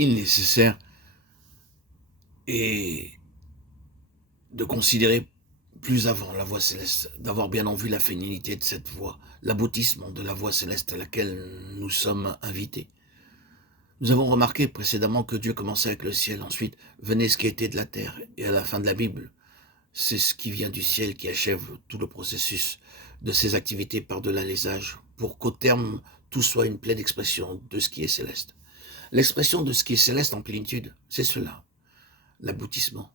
il est nécessaire et de considérer plus avant la voie céleste, d'avoir bien en vue la finalité de cette voie, l'aboutissement de la voie céleste à laquelle nous sommes invités. Nous avons remarqué précédemment que Dieu commençait avec le ciel, ensuite venait ce qui était de la terre, et à la fin de la Bible, c'est ce qui vient du ciel qui achève tout le processus de ses activités par-delà les âges, pour qu'au terme, tout soit une pleine expression de ce qui est céleste. L'expression de ce qui est céleste en plénitude, c'est cela, l'aboutissement.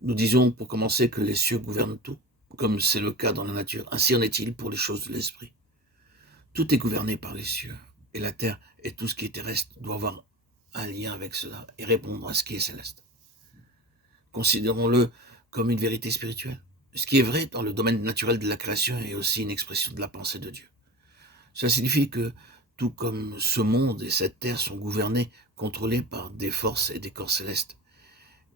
Nous disons pour commencer que les cieux gouvernent tout, comme c'est le cas dans la nature. Ainsi en est-il pour les choses de l'esprit. Tout est gouverné par les cieux, et la terre et tout ce qui est terrestre doit avoir un lien avec cela et répondre à ce qui est céleste. Considérons-le comme une vérité spirituelle. Ce qui est vrai dans le domaine naturel de la création est aussi une expression de la pensée de Dieu. Cela signifie que tout comme ce monde et cette terre sont gouvernés, contrôlés par des forces et des corps célestes,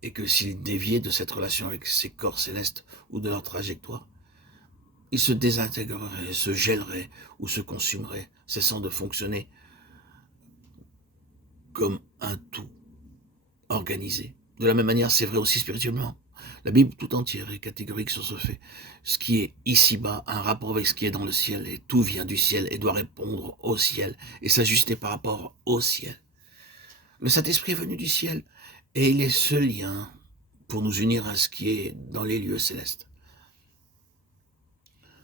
et que s'ils déviaient de cette relation avec ces corps célestes ou de leur trajectoire, ils se désintégreraient, se gèleraient ou se consumeraient, cessant de fonctionner comme un tout organisé. De la même manière, c'est vrai aussi spirituellement. La Bible tout entière est catégorique sur ce fait. Ce qui est ici-bas a un rapport avec ce qui est dans le ciel, et tout vient du ciel et doit répondre au ciel et s'ajuster par rapport au ciel. Le Saint-Esprit est venu du ciel et il est ce lien pour nous unir à ce qui est dans les lieux célestes.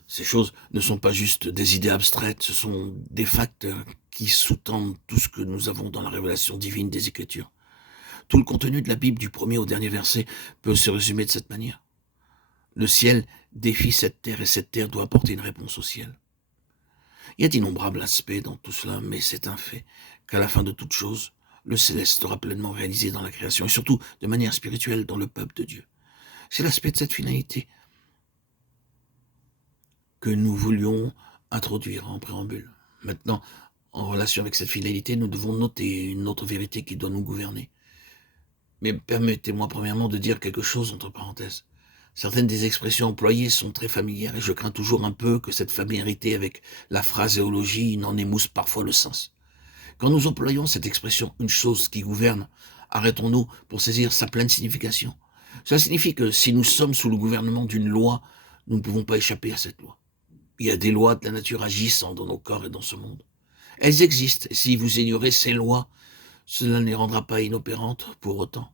Ces choses ne sont pas juste des idées abstraites, ce sont des facteurs qui sous-tendent tout ce que nous avons dans la révélation divine des Écritures. Tout le contenu de la Bible, du premier au dernier verset, peut se résumer de cette manière. Le ciel défie cette terre et cette terre doit apporter une réponse au ciel. Il y a d'innombrables aspects dans tout cela, mais c'est un fait qu'à la fin de toute chose, le céleste sera pleinement réalisé dans la création et surtout de manière spirituelle dans le peuple de Dieu. C'est l'aspect de cette finalité que nous voulions introduire en préambule. Maintenant, en relation avec cette finalité, nous devons noter une autre vérité qui doit nous gouverner. Mais permettez-moi premièrement de dire quelque chose entre parenthèses. Certaines des expressions employées sont très familières et je crains toujours un peu que cette familiarité avec la phraséologie n'en émousse parfois le sens. Quand nous employons cette expression « une chose qui gouverne », arrêtons-nous pour saisir sa pleine signification. Cela signifie que si nous sommes sous le gouvernement d'une loi, nous ne pouvons pas échapper à cette loi. Il y a des lois de la nature agissant dans nos corps et dans ce monde. Elles existent, et si vous ignorez ces lois, cela ne les rendra pas inopérantes pour autant.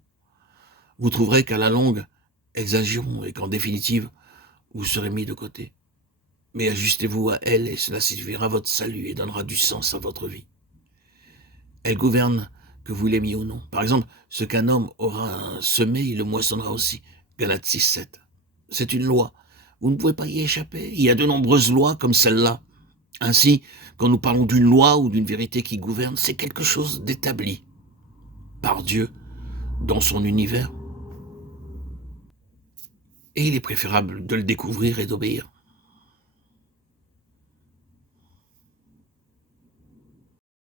Vous trouverez qu'à la longue, elles agiront et qu'en définitive, vous serez mis de côté. Mais ajustez-vous à elles et cela suffira à votre salut et donnera du sens à votre vie. Elles gouvernent que vous l'aimiez ou non. Par exemple, ce qu'un homme aura semé, il le moissonnera aussi. Galates 6:7. C'est une loi. Vous ne pouvez pas y échapper. Il y a de nombreuses lois comme celle-là. Ainsi, quand nous parlons d'une loi ou d'une vérité qui gouverne, c'est quelque chose d'établi par Dieu dans son univers. Et il est préférable de le découvrir et d'obéir.